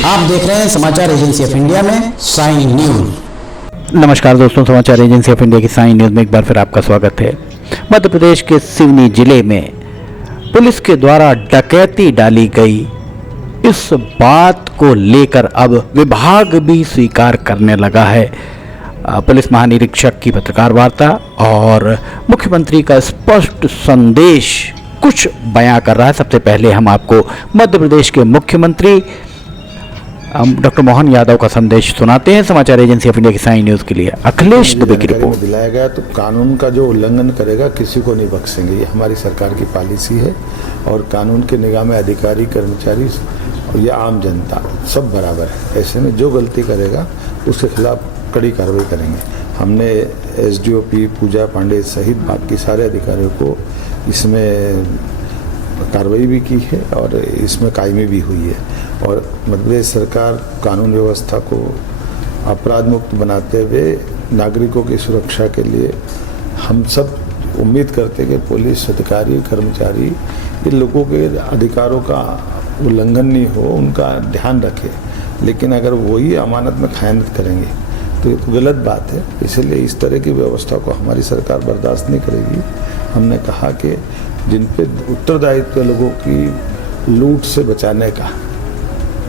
आप देख रहे हैं समाचार एजेंसी ऑफ इंडिया में साइन न्यूज। नमस्कार दोस्तों, समाचार एजेंसी ऑफ इंडिया की साइन न्यूज में एक बार फिर आपका स्वागत है। मध्य प्रदेश के सिवनी जिले में पुलिस के द्वारा डकैती डाली गई, इस बात को लेकर अब विभाग भी स्वीकार करने लगा है। पुलिस महानिरीक्षक की पत्रकार वार्ता और मुख्यमंत्री का स्पष्ट संदेश कुछ बयां कर रहा है। सबसे पहले हम आपको मध्य प्रदेश के मुख्यमंत्री डॉक्टर मोहन यादव का संदेश सुनाते हैं। समाचार एजेंसी ऑफ इंडिया की साइन न्यूज के लिए अखिलेश दुबे की रिपोर्ट। दिलाया गया तो कानून का जो उल्लंघन करेगा किसी को नहीं बख्शेंगे, ये हमारी सरकार की पॉलिसी है। और कानून के निगाह में अधिकारी, कर्मचारी और ये आम जनता सब बराबर है। ऐसे में जो गलती करेगा उसके खिलाफ कड़ी कार्रवाई करेंगे। हमने एसडीओपी पूजा पांडे सहित बाकी सारे अधिकारियों को इसमें कार्रवाई भी की है और इसमें कायमी भी हुई है। और मध्य प्रदेश सरकार कानून व्यवस्था को अपराध मुक्त बनाते हुए नागरिकों की सुरक्षा के लिए हम सब उम्मीद करते हैं कि पुलिस अधिकारी, कर्मचारी इन लोगों के अधिकारों का उल्लंघन नहीं हो, उनका ध्यान रखे। लेकिन अगर वही अमानत में खयानत करेंगे तो ये तो गलत बात है। इसलिए इस तरह की व्यवस्था को हमारी सरकार बर्दाश्त नहीं करेगी। हमने कहा कि जिन पे उत्तरदायित्व लोगों की लूट से बचाने का,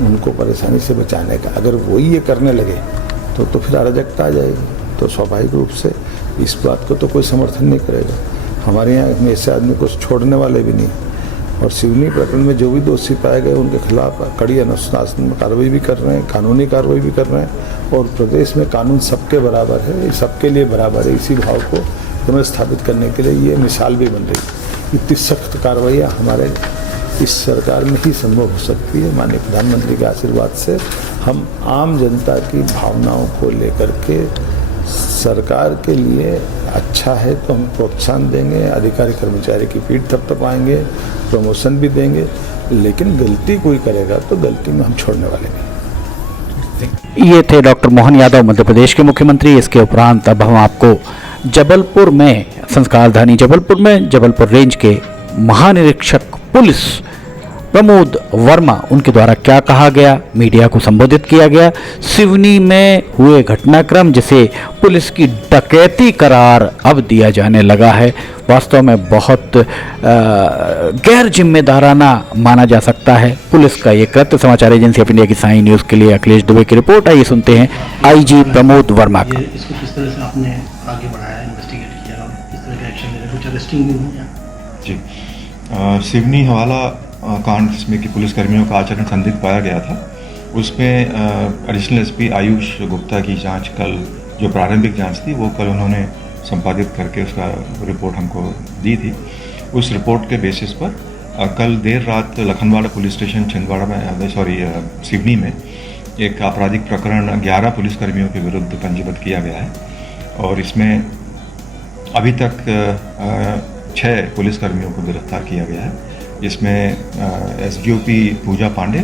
उनको परेशानी से बचाने का, अगर वही ये करने लगे तो फिर अराजकता आ जाएगी। तो स्वाभाविक रूप से इस बात को तो कोई समर्थन नहीं करेगा। हमारे यहाँ में ऐसे आदमी को छोड़ने वाले भी नहीं। और सिवनी प्रकरण में जो भी दोषी पाए गए उनके खिलाफ कड़ी अनुशासन कार्रवाई भी कर रहे हैं, कानूनी कार्रवाई भी कर रहे हैं। और प्रदेश में कानून सबके बराबर है, सबके लिए बराबर है। इसी भाव को हमें स्थापित करने के लिए ये मिसाल भी बन रही है। इतनी सख्त कार्रवाइयाँ हमारे इस सरकार में ही संभव हो सकती है। माननीय प्रधानमंत्री के आशीर्वाद से हम आम जनता की भावनाओं को लेकर के सरकार के लिए अच्छा है तो हम प्रोत्साहन देंगे, अधिकारी कर्मचारी की पीठ थपथपाएंगे, प्रमोशन भी देंगे। लेकिन गलती कोई करेगा तो गलती में हम छोड़ने वाले नहीं। ये थे डॉक्टर मोहन यादव, मध्य प्रदेश के मुख्यमंत्री। इसके उपरांत अब हम आपको जबलपुर में, संस्कार धानी जबलपुर में जबलपुर रेंज के महानिरीक्षक पुलिस प्रमोद वर्मा, उनके द्वारा क्या कहा गया, मीडिया को संबोधित किया गया, सिवनी में हुए घटनाक्रम जिसे पुलिस की डकैती करार अब दिया जाने लगा है, वास्तव में बहुत गैर जिम्मेदाराना माना जा सकता है पुलिस का ये कृत्य। समाचार एजेंसी ऑफ इंडिया की साइन न्यूज के लिए अखिलेश दुबे की रिपोर्ट। आइए सुनते हैं आईजी प्रमोद वर्मा का। इसको किस तरह से आपने आगे बढ़ाया, इन्वेस्टिगेट किया, किस तरह का एक्शन ले, कुछ अरेस्टिंग भी हुआ? जी, सिवनी हवाला कांड जिसमें कि पुलिसकर्मियों का आचरण संदिग्ध पाया गया था, उसमें एडिशनल एसपी आयुष गुप्ता की जांच, कल जो प्रारंभिक जांच थी वो कल उन्होंने संपादित करके उसका रिपोर्ट हमको दी थी। उस रिपोर्ट के बेसिस पर कल देर रात लखनवाड़ा पुलिस स्टेशन छिंदवाड़ा में सिवनी में एक आपराधिक प्रकरण 11 पुलिसकर्मियों के विरुद्ध पंजीबद्ध किया गया है। और इसमें अभी तक 6 पुलिसकर्मियों को गिरफ्तार किया गया है। इसमें एसडीओपी पूजा पांडे,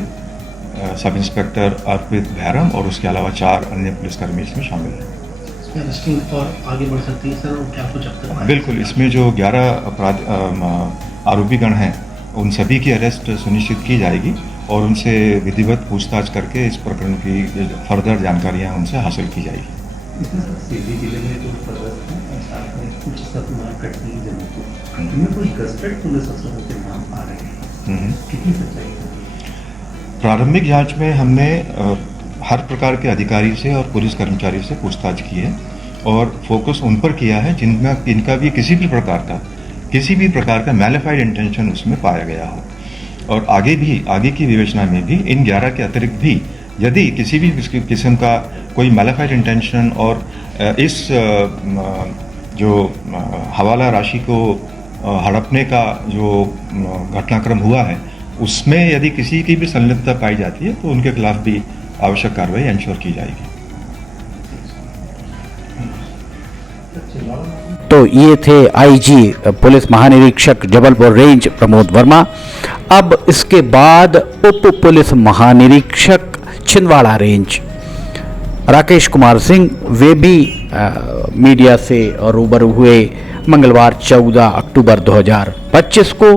सब इंस्पेक्टर अर्पित भैरम और उसके अलावा 4 अन्य पुलिसकर्मी इसमें शामिल हैं। और आगे बढ़ सकती है सर, और क्या कुछ अब तक? बिल्कुल, इसमें जो 11 आरोपीगण हैं उन सभी की अरेस्ट सुनिश्चित की जाएगी और उनसे विधिवत पूछताछ करके इस प्रकरण की फर्दर जानकारियां उनसे हासिल की जाएगी। प्रारंभिक जांच में हमने हर प्रकार के अधिकारी से और पुलिस कर्मचारी से पूछताछ की है और फोकस उन पर किया है जिनका भी किसी भी प्रकार का मैलिफाइड इंटेंशन उसमें पाया गया हो। और आगे की विवेचना में भी इन 11 के अतिरिक्त भी यदि किसी भी किस्म का कोई मैलिफाइड इंटेंशन और इस जो हवाला राशि को हड़पने का जो घटनाक्रम हुआ है उसमें यदि किसी की भी संलिप्तता पाई जाती है तो उनके खिलाफ भी आवश्यक कार्रवाई एंश्योर की जाएगी। तो ये थे आईजी पुलिस महानिरीक्षक जबलपुर रेंज प्रमोद वर्मा। अब इसके बाद उप पुलिस महानिरीक्षक छिंदवाड़ा रेंज राकेश कुमार सिंह, वे भी मीडिया से रूबरू हुए। मंगलवार 14 अक्टूबर 2025 को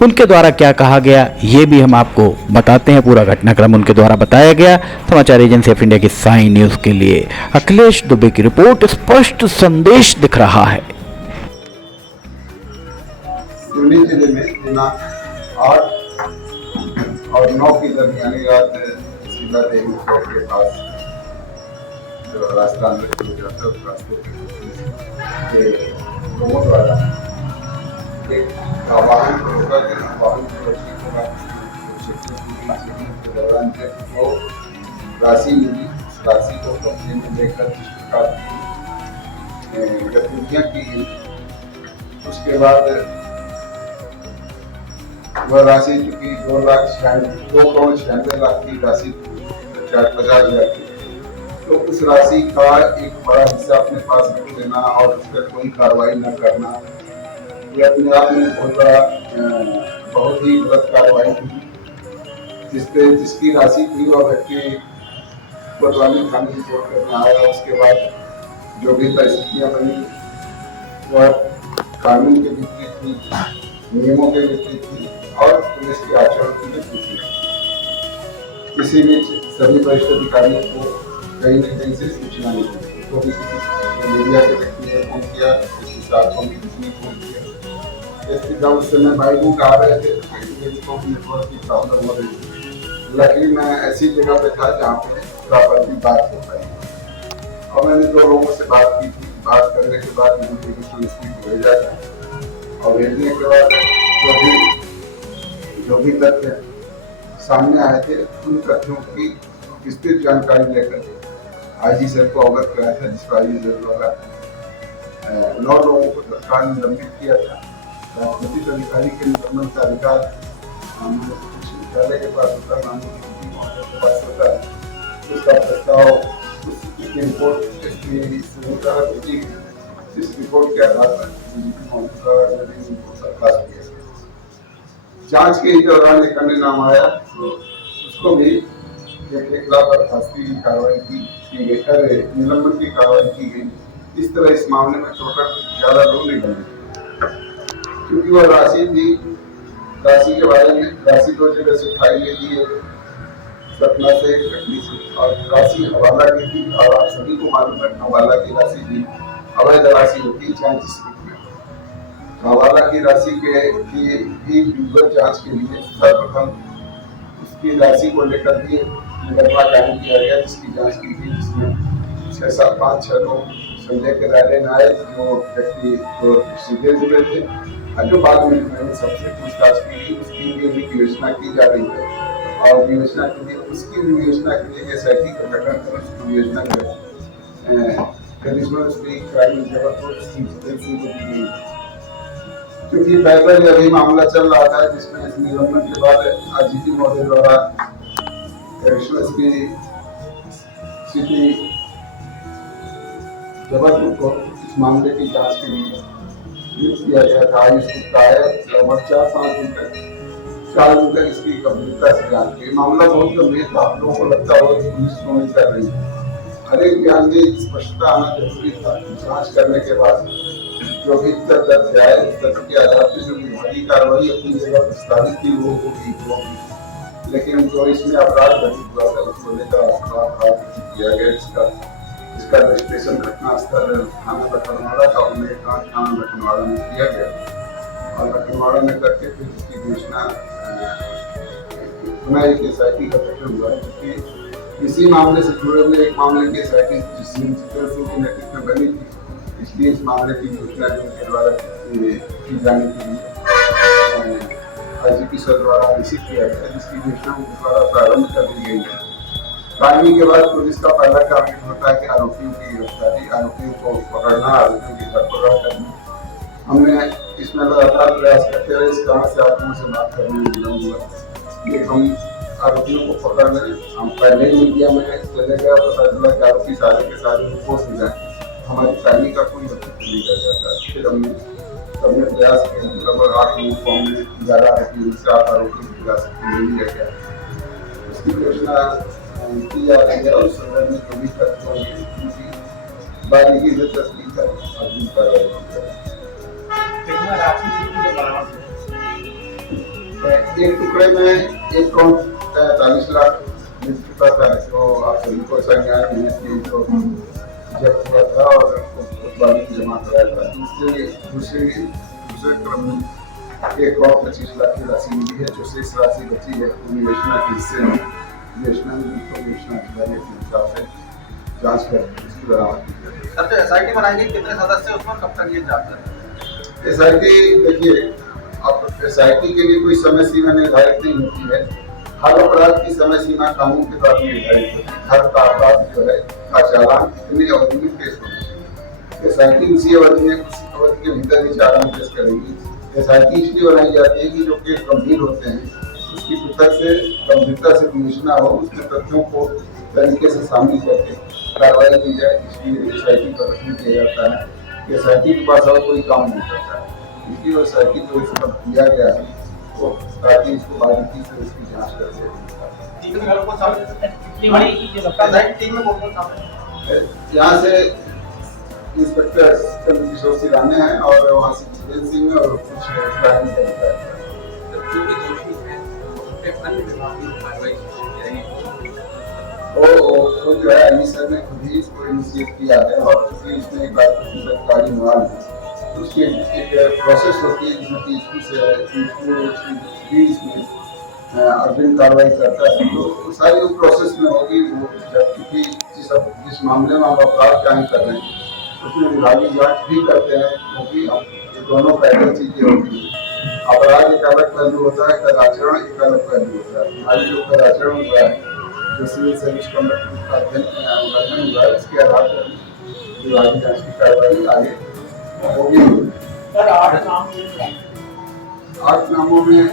उनके द्वारा क्या कहा गया ये भी हम आपको बताते हैं। पूरा घटनाक्रम उनके द्वारा बताया गया। समाचार एजेंसी ऑफ इंडिया की साई न्यूज के लिए अखिलेश दुबे की रिपोर्ट। स्पष्ट संदेश दिख रहा है। सिवनी जिले में दिनांक 8 और 9 की दरमियानी रात सीधा देवी चौक के पास जो रास्ता अंदर हो जाता है उस रास्ते के लोगों द्वारा एक वाहन को रोका गया। वाहन को रोकने के बाद के दौरान जब वो राशि मिली, उस राशि को कब्जे में लेकर जिस प्रकार की गतिविधियाँ की गई, उसके बाद वह राशि चूंकि 2,96,00,000 की राशि 50,000 की, तो उस राशि का एक बड़ा हिस्सा अपने पास रख लेना और उस पर कोई कार्रवाई न करना, ये अपने आप में बहुत ही गलत कार्रवाई थी। जिसकी राशि थी वह व्यक्ति कोतवाली थाने रिपोर्ट करने आया। उसके बाद जो भी परिस्थितियाँ बनी वह कानून के विपरीत थी, नियमों के विपरीत थी और पुलिस के आचरण के विपरीत थी। इसी बीच सभी वरिष्ठ अधिकारियों को कहीं न कहीं से सूचना मिली, तो भी किसी मीडिया के व्यक्ति ने फोन किया, किसी साथ में किसी ने फोन किया। जब उस समय भाई वो आ रहे थे तो नेटवर्क की प्रॉब्लम हो रही थी। लकीली मैं ऐसी जगह पे था जहाँ पे प्रॉपर्ली बात हो पाई और मैंने 2 लोगों से बात की थी। बात करने के बाद मुझे भेजा था और भेजने के बाद जो भी तथ्य सामने आए थे उन तथ्यों की विस्तृत जानकारी लेकर आईजी सर को अवगत कराया था, जिसको आईजी सर द्वारा 9 लोगों को तत्काल निलंबित किया था। राजनीतिक अधिकारी के निलंबन का अधिकार विश्वविद्यालय के पास होता है, के पास होता है। उसका प्रस्ताव उसकी रिपोर्ट इस रिपोर्ट के आधार पर जांच के दौरान एक अन्य नाम आया, तो उसको भी एक लाख बर्खास्ती की कार्रवाई की गई, निलंबन की कार्रवाई की गई। इस तरह इस मामले में टोटल 11 लोग निलंबित, क्योंकि वह राशि थी। राशि के बारे में राशि 2 जगह से उठाई गई है, सतना से, कटनी से, और राशि हवाला की थी। और आप सभी को मालूम है हवाला की राशि भी अवैध राशि होती है, चाहे जिस रूप में। हवाला की राशि की विधिवत जांच के लिए सर्वप्रथम उसकी राशि को लेकर भी मुकदमा कायम किया गया, जिसकी जांच की गई, जिसमें 5-6 लोग संदेह के दायरे में आए। जो व्यक्ति तो सीधे जुड़े थे और जो बाद में सबसे पूछताछ की गई, उसकी भी अभी विवेचना की जा रही है और विवेचना के लिए उसकी विवेचना के लिए एसआईटी का गठन कर उसकी विवेचना कर करिश्मा स्पीक क्राइम जबलपुर दी गई। क्योंकि पहले अभी मामला चल रहा था जिसमें इस निलंबन के बाद आईजीपी महोदय द्वारा करिश्मा सिटी जबलपुर को इस मामले की जांच के लिए नियुक्त किया गया था। आयुष गुप्ता है, लगभग 4-5 दिन तक इसकी गंभीरता से जांच की। मामला बहुत गंभीर था, आप लोगों को लगता हो पुलिस नहीं कर रही है। हर एक बयान में स्पष्टता आना जरूरी था। जांच करने के बाद जो भी तथ्य आए, तथ्य के आधार पर जो विभागीय कार्रवाई अपनी जगह प्रस्तावित थी वो होगी, लेकिन जो इसमें अपराध घटित हुआ था उसको लेकर अपराध किया गया। इसका रजिस्ट्रेशन घटनास्थल थाना लखनवाड़ा का उन्हें थाना लखनवाड़ा में किया गया और लखनवाड़ा में करके फिर इसकी घोषणा पुनः एक एसआईटी का गठन हुआ है, क्योंकि इसी मामले से जुड़े हुए एक मामले की एसआईटी सिंह के नेतृत्व में बनी थी। इसलिए इस मामले की घोषणा उनके द्वारा की जाने के लिए आईजीपी सर द्वारा रिसीव किया गया, जिसकी घोषणा उनके द्वारा प्रारंभ कर दी गई है। कार्रवाई के बाद पुलिस का पहला कार्य होता है कि आरोपियों की गिरफ्तारी, आरोपियों को पकड़ना, आरोपियों की धरपकड़ करना। हमने इसमें लगातार प्रयास करते रहे। इस कारण से आप लोगों से बात करने में विलम्ब हुआ कि हम आरोपियों को पकड़ लें। हम पहले ही मीडिया में चले गए, पता चला कि आरोपी सारे के सारे रिपोर्ट हो जाए, हमारी कार्रवाई का कोई अस्तित्व नहीं रह जाता। फिर हमने प्रयास किया, लगभग 8 लोगों को हमने 11 आरोपियों से 8 आरोपियों की हिरासत में लिया गया। उसकी घोषणा की जा रही है और उस संदर्भ में जो भी तथ्य होंगे उनकी बारीकी से तस्दीक कर अग्रिम कार्रवाई करें। एक टुकड़े में एक करोड़ 43 लाख मिल चुका था, जो आप सभी को संज्ञान में तो जब्त हुआ था और कोतवाली में जमा कराया था। दूसरे क्रम में 1,25,00,000 की राशि मिली है। जो शेष राशि बची है योजना के हिस्से में योजना के हिसाब से जांच कर इसकी बरामद की जाएगी। अब जो SIT बनाएंगे कितने सदस्य उसमें कब तक ये जांच करेंगे? SIT देखिए, अब SIT के लिए कोई समय सीमा निर्धारित नहीं होती है। हर अपराध की समय सीमा कानून के द्वारा निर्धारित होती है। हर अपराध जो है का चालान इतनी अवधि में पेश होना चाहिए। SIT उसी अवधि में उस अवधि के भीतर ही चालान पेश करेगी। SIT इसलिए बनाई जाती है कि जो केस गंभीर होते हैं उसकी गंभीरता से विवेचना हो, उसके तथ्यों को तरीके से शामिल करके कार्रवाई की जाए। इसलिए SIT का गठन किया जाता है कि SIT के पास और कोई काम नहीं करता है, इसलिए SIT को इसका किया गया है तो ताकि इसको बारीकी से इसकी जांच कर सके। यहाँ से इंस्पेक्टर किशोर सिराने हैं और वहाँ से जितेंद्र सिंह है और कुछ क्राइम का वो जो है अली सर ने खुद ही इसको इनिशिएट किया है और क्योंकि इसमें एक बार कारी माल है उसकी एक प्रोसेस होती है जिसमें अग्रिम कार्रवाई करता है, तो सारी वो प्रोसेस में होगी। वो क्योंकि जिस मामले में हम अपराध कायम कर रहे हैं उसमें विभागीय जांच भी करते हैं, क्योंकि ये दोनों पैदल चीजें होती हैं। अपराध एक अलग पहलू होता है, कदाचरण एक अलग पहलू होता है। हमारी जो कदाचरण हुआ है, जो सिविल सर्विस कंडक्ट का उल्लंघन हुआ है, इसके आधार पर विभागीय जांच की कार्रवाई आगे होगी। 8 नामों में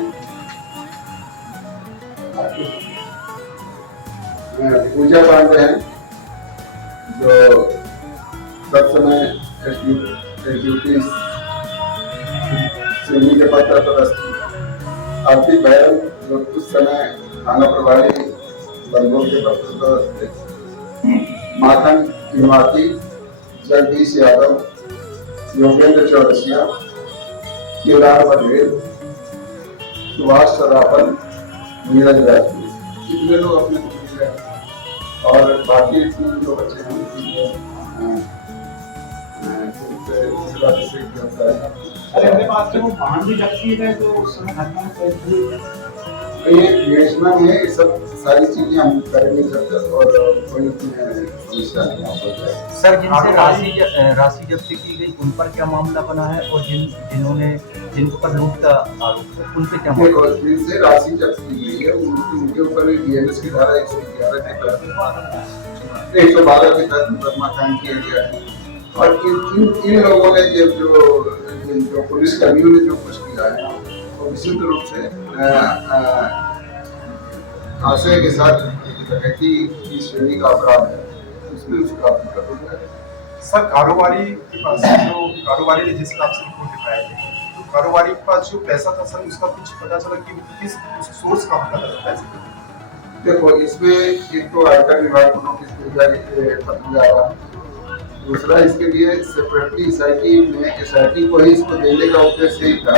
पूजा पांडे हैं जो सब समय ड्यूटी सिवनी के पद पर पदस्थ थी। आरती भैरव जो उस समय थाना प्रभारी बलगोर के पद पर पदस्थ थे। माखन निवासी, जगदीश यादव, योगेंद्र चौरसिया, केदार बघेल, सुभाष सराफल, नीरज राजपूत, इतने लोग अपने को हैं और बाकी इसमें जो बच्चे हैं योजना में ये सब सारी चीजें हम कर नहीं सकते और कोई समस्या नहीं। सर, जिनसे राशि जब्ती की गई उन पर क्या मामला बना है और जिन पर लूट का आरोप है उन पर क्या मामला? जिनसे राशि जब्त की गई है उनके ऊपर BNS की धारा 111 के तहत 112 के तहत मुकदमा कायम किया गया है। और इन लोगों ने जो पुलिस कर्मियों ने जो कुछ किया है वो विशुद्ध रूप से आशय के साथ डकैती की श्रेणी का अपराध है, उसमें उसका हो जाएगा। सर, कारोबारी के पास जो कारोबारी ने जिस हिसाब से रिपोर्ट दिखाया है, तो कारोबारी के पास जो पैसा था सर, उसका कुछ पता चला कि किस सोर्स का पता चला पैसे? देखो, इसमें एक तो आयकर विभाग को नोटिस पत्र जा रहा है, दूसरा इसके लिए सेपरेटली SIT को ही इसको देने का उद्देश्य यही था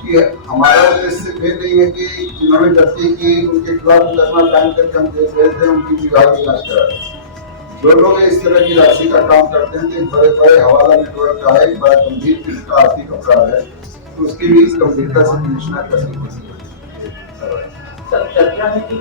कि हमारा उद्देश्य ये नहीं है कि जिन्होंने जब्ती की उनके खिलाफ मुकदमा कायम करके हम देश भेज दें, उनकी विभागीय जांच करा। जो लोग इस तरह की राशि का काम करते हैं तो बड़े बड़े हवाला नेटवर्क का है, बड़ा गंभीर किस्म आर्थिक अपराध है, तो उसकी भी इस गंभीरता से विवेचना करनी होती है। चर्चा है कि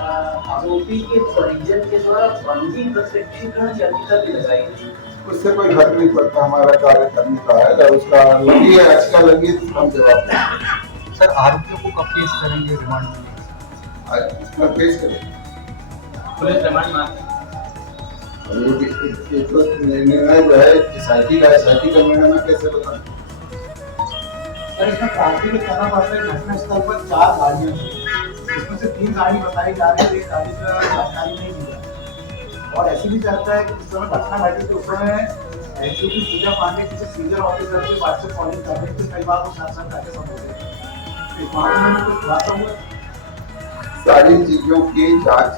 आरोपी के परिजन के द्वारा बंदी प्रशिक्षण याचिका भी लगाई गई, उससे कोई फर्क नहीं पड़ता, हमारा कार्य करने का है। उसका लगी है याचिका लगी तो हम जवाब देंगे। सर, आरोपियों को कब पेश करेंगे रिमांड में? पेश करेंगे, पुलिस रिमांड मांगे। निर्णय जो है SIT का निर्णय में कैसे बताऊं? इसमें प्राथमिक में कहना पड़ता है घटनास्थल पर 4 गाड़ियां थी, इसमें से 3 गाड़ी बताई जा रही है, एक गाड़ी का जानकारी नहीं मिला। और ऐसी भी चर्चा है कि जिस समय घटना घटी थी उस समय SDP पूजा पांडे किसी सीनियर ऑफिसर से व्हाट्सएप कॉलिंग कर रहे थे, कई बार वो साथ जाके संबोधित इस मामले में कुछ खुलासा हुआ। सारी चीजों की जांच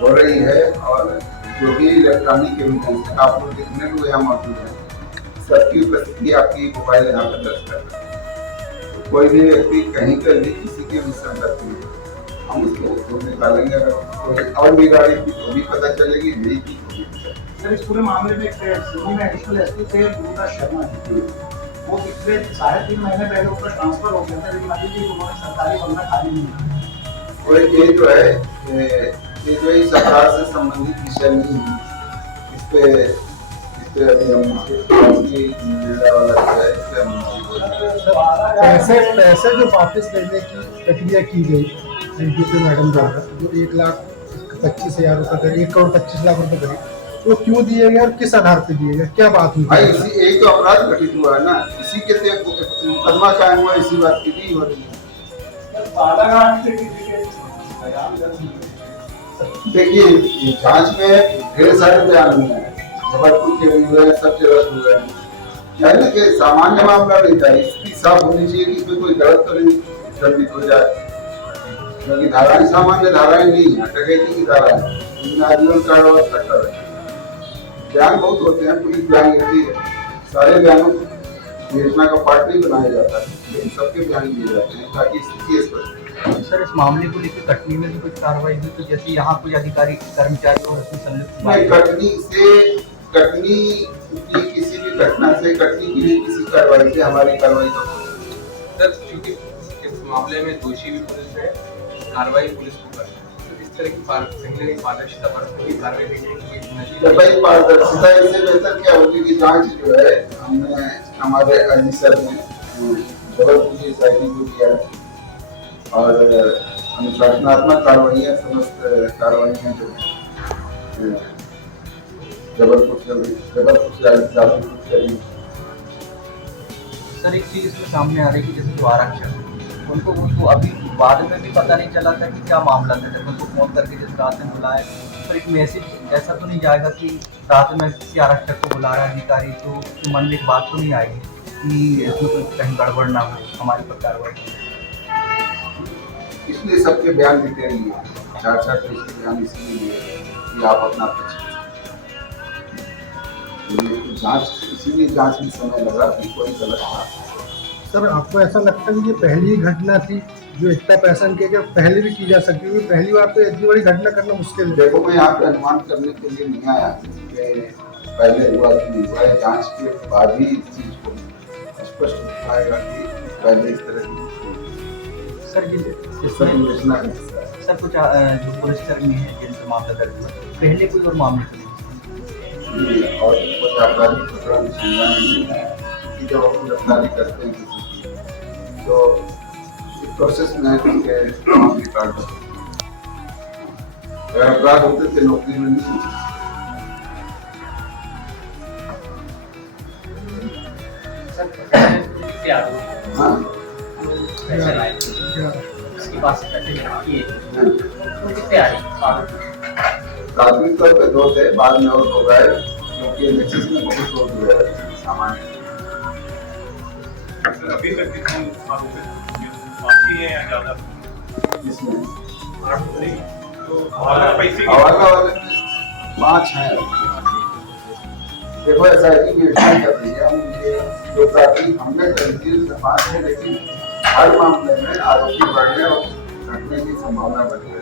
हो रही है और जो भी इलेक्ट्रॉनिक एविडेंस आप लोग जितने लोग यहाँ मौजूद हैं सबकी उपस्थिति आपकी मोबाइल यहाँ पर दर्ज कर रहे हैं। कोई भी व्यक्ति कहीं कर भी किसी के भी संपर्क में हम उसको निकालेंगे। अगर कोई और भी गाड़ी थी तो भी पता चलेगी, नहीं थी तो भी पता चलेगी। सर इस पूरे मामले में सिवनी में एडिशनल एसपी थे गुरुदास शर्मा जी, वो पिछले 3.5 महीने पहले उनका ट्रांसफर हो गया था, लेकिन अभी भी उन्होंने सरकारी बंगला खाली नहीं किया। और ये जो है ये जो इस अपराध से संबंधित विषय नहीं है, इस पे अभी हम निर्णय वाला जो है इस पे हम पैसे जो वापस लेने की प्रक्रिया की गई डीपी मैडम द्वारा, जो 1,25,000 रुपये करीब 1,25,00,000 रुपये करीब, वो क्यों दिए गए और किस आधार पे दिए गए, क्या बात हुई? भाई इसी एक तो अपराध घटित हुआ है ना, इसी के तहत मुकदमा कायम हुआ, इसी बात की भी हो रही है। देखिए जांच में ढेर सारे बयान हुए हैं, जबलपुर के भी हुए हैं, सब जगह हुए हैं। क्या है ना कि सामान्य मामला नहीं था, इसकी साफ होनी चाहिए कि इसमें कोई गलत तो नहीं घटित हो जाए, क्योंकि धाराएं सामान्य धाराएं नहीं है, डकैती की धाराएं, इनमें आजीवन कारावास खतरा है। बयान बहुत होते हैं, पुलिस बयान लेती है, सारे बयानों को योजना का पार्ट नहीं बनाया जाता है, लेकिन सबके बयान लिए जाते हैं ताकि स्थिति स्पष्ट। सर इस मामले को लेकर कटनी में भी कुछ कार्रवाई हुई, तो जैसे यहाँ कुछ अधिकारी कर्मचारी और उसमें संलिप्त नहीं, कटनी की किसी भी घटना से, कटनी की किसी कार्रवाई से हमारी कार्रवाई का सर, क्योंकि इस मामले में दोषी भी पुलिस है, कार्रवाई पुलिस को करनी है, तो इस तरह की पारदर्शिता पर कोई कार्रवाई नहीं होगी। भाई पारदर्शिता इससे बेहतर क्या होगी कि जांच जो है हमने हमारे अजी सर ने जबलपुर की एसआईटी को दिया है, और अनुशासनात्मक कार्रवाइयाँ, समस्त कार्रवाइयाँ जो जबलपुर से सर एक चीज इसमें सामने आ रही है कि जैसे जो आरक्षक उनको अभी बाद में भी पता नहीं चला था कि क्या मामला था, जब उनको फोन करके जिस रात में बुलाया, तो एक मैसेज ऐसा तो नहीं जाएगा कि रात में किसी आरक्षक को बुला रहा है अधिकारी, तो उसके मन में एक बात तो नहीं आएगी कि इसमें कोई कहीं गड़बड़ ना हो हमारी पर कार्रवाई। इसलिए सबके बयान डिटेल लिए, 4-4 पेज के बयान इसलिए कि आप अपना जांच, इसीलिए जांच में समय लगा कि कोई गलत था। सर आपको ऐसा लगता है कि ये पहली घटना थी जो इतना पैसा इनके क्या पहले भी की जा सकती है? पहली बार तो इतनी बड़ी घटना करना मुश्किल है। देखो मैं यहाँ पे अनुमान करने के लिए नहीं आया कि पहले हुआ कि नहीं हुआ, जांच के बाद ही इस चीज को स्पष्ट हो पाएगा कि पहले इस तरह की सर सर कुछ जो पुलिसकर्मी है जिनसे मामला दर्ज हुआ, पहले कोई और मामले और कुछ आपराधिक प्रकरण संज्ञान नहीं है कि जब हम गिरफ्तारी करते हैं किसी की, तो इस प्रोसेस में है कि तमाम रिकॉर्ड अगर अपराध होते थे नौकरी में नहीं होती। हाँ इसके पास प्राथमिक तौर पे 2 थे, बाद में और हो गए क्योंकि इलेक्शन में बहुत हो गया सामान्य। अभी तक कितने बाकी है या ज्यादा? इसमें 8 पैसे हवाला वाले 5 हैं। देखो ऐसा है कि निर्णय कर रही है, हम ये जो प्राथमिक हमने कर दी 5 है, लेकिन हर मामले में आरोपी बढ़ने और घटने की संभावना बढ़ रही है।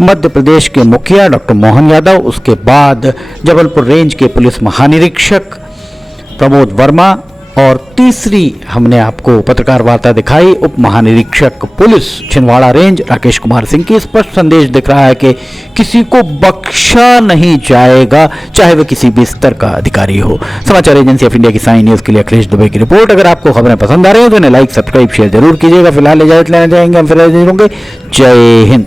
मध्य प्रदेश के मुखिया डॉक्टर मोहन यादव, उसके बाद जबलपुर रेंज के पुलिस महानिरीक्षक प्रमोद वर्मा, और तीसरी हमने आपको पत्रकार वार्ता दिखाई उप महानिरीक्षक पुलिस छिंदवाड़ा रेंज राकेश कुमार सिंह की। स्पष्ट संदेश दिख रहा है कि किसी को बख्शा नहीं जाएगा, चाहे वह किसी भी स्तर का अधिकारी हो। समाचार एजेंसी ऑफ इंडिया की साइन न्यूज के लिए अखिलेश दुबे की रिपोर्ट। अगर आपको खबरें पसंद आ रही हो तो इन्हें लाइक, सब्सक्राइब, शेयर जरूर कीजिएगा। फिलहाल इजाजत लेना चाहेंगे, हम फिर हाजिर होंगे। जय हिंद।